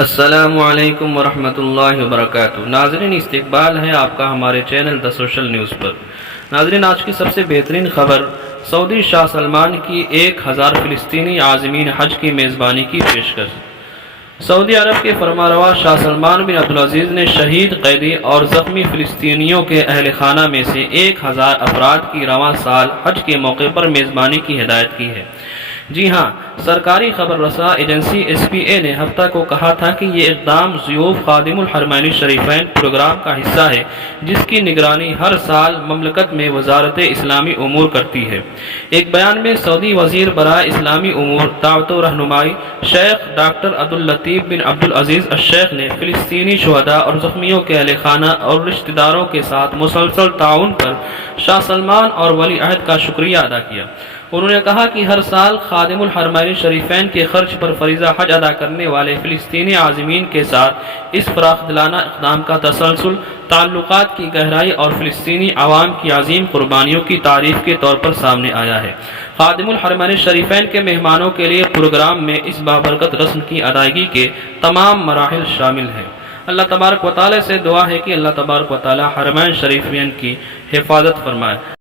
السلام علیکم ورحمۃ اللہ وبرکاتہ۔ ناظرین، استقبال ہے آپ کا ہمارے چینل دا سوشل نیوز پر۔ ناظرین، آج کی سب سے بہترین خبر سعودی شاہ سلمان کی 1000 فلسطینی عازمین حج کی میزبانی کی پیشکش۔ سعودی عرب کے فرمانروا شاہ سلمان بن عبدالعزیز نے شہید، قیدی اور زخمی فلسطینیوں کے اہل خانہ میں سے 1000 افراد کی رواں سال حج کے موقع پر میزبانی کی ہدایت کی ہے۔ جی ہاں، سرکاری خبر رساں ایجنسی SPA نے ہفتہ کو کہا تھا کہ یہ اقدام ضیوف خادم الحرمین شریفین پروگرام کا حصہ ہے، جس کی نگرانی ہر سال مملکت میں وزارت اسلامی امور کرتی ہے۔ ایک بیان میں سعودی وزیر برائے اسلامی امور، دعوت و رہنمائی شیخ ڈاکٹر عبداللطیف بن عبدالعزیز الشیخ نے فلسطینی شہداء اور زخمیوں کے اہل خانہ اور رشتہ داروں کے ساتھ مسلسل تعاون پر شاہ سلمان اور ولی عہد کا شکریہ ادا کیا۔ انہوں نے کہا کہ ہر سال خادم الحرمین شریفین کے خرچ پر فریضہ حج ادا کرنے والے فلسطینی عازمین کے ساتھ اس فراخ دلانہ اقدام کا تسلسل تعلقات کی گہرائی اور فلسطینی عوام کی عظیم قربانیوں کی تعریف کے طور پر سامنے آیا ہے۔ خادم الحرمین شریفین کے مہمانوں کے لیے پروگرام میں اس بابرکت رسم کی ادائیگی کے تمام مراحل شامل ہیں۔ اللہ تبارک و تعالی سے دعا ہے کہ اللہ تبارک و تعالی حرمین شریفین کی حفاظت فرمائے۔